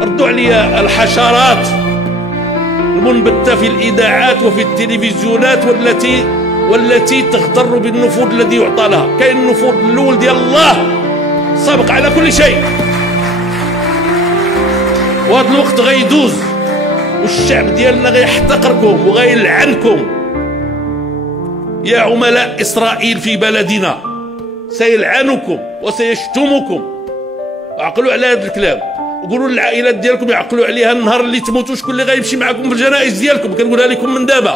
ردوا عليا الحشرات المنبتة في الإذاعات وفي التلفزيونات والتي تغتر بالنفوذ الذي يعطى لها. كاين النفوذ الأول ديال الله سابق على كل شيء، وهذا الوقت غيدوز والشعب ديالنا غيحتقركم وغيلعنكم. يا عملاء إسرائيل في بلدنا سيلعنكم وسيشتمكم. عقلوا على هذا الكلام وقولوا للعائلات ديالكم يعقلوا عليها. النهار اللي تموتوا شكون اللي غيمشي معكم في الجنائز ديالكم؟ كنقولها لكم من دابا.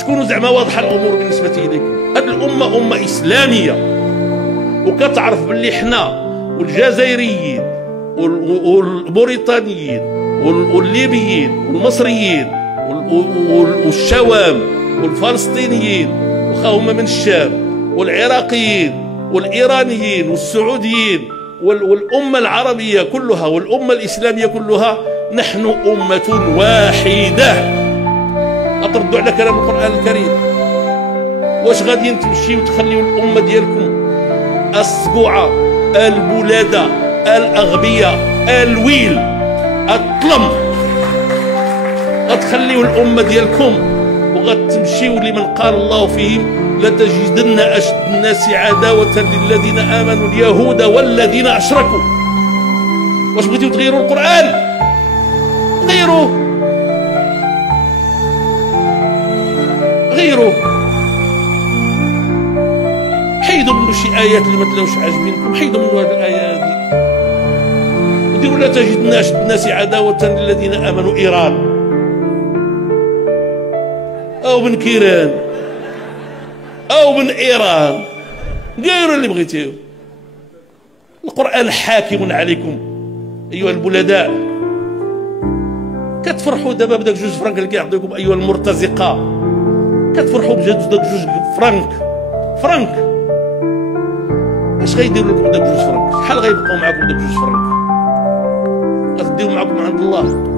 تكونوا زعما واضحه الامور بالنسبه اليكم. هذه الامه امه اسلاميه وكتعرف باللي حنا والجزائريين والموريتانيين والليبيين والمصريين والشوام والفلسطينيين وخا هما من الشام والعراقيين والإيرانيين والسعوديين والأمة العربية كلها والأمة الإسلامية كلها نحن أمة واحدة. أتردوا على كلام القرآن الكريم. واش غادي تمشيو وتخليو الأمة ديالكم الصقوعة البلادة الأغبياء الويل الظلم غتخليو الأمة ديالكم وغتمشيو لمن قال الله فيهم لتجدن أشد الناس عداوة للذين آمنوا اليهود والذين أشركوا. واش بغيتو تغيروا القرآن؟ غيروه حيدوا منه شي آيات اللي ما تلاوش عاجبينكم، حيدوا منه هذه الآية هذه وديروا لا تجدن أشد الناس عداوة للذين آمنوا إيران أو من كيران أو من إيران. ديروا اللي بغيتيو. القرآن حاكم عليكم أيها البلداء. كتفرحوا دابا بداك 2 فرانك اللي كيعطيوكم أيها المرتزقة، كتفرحوا بداك 2 فرانك. اش غيديروا لكم بداك 2 فرانك؟ شحال غيبقاو معكم بداك 2 فرانك؟ غتديو معكم عند الله.